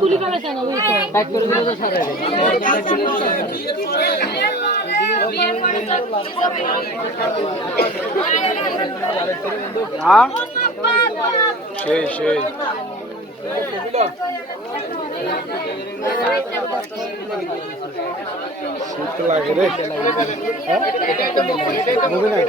তুলি কালে কেন করে সেই সেই শীত লাগে রে। বুঝি নাই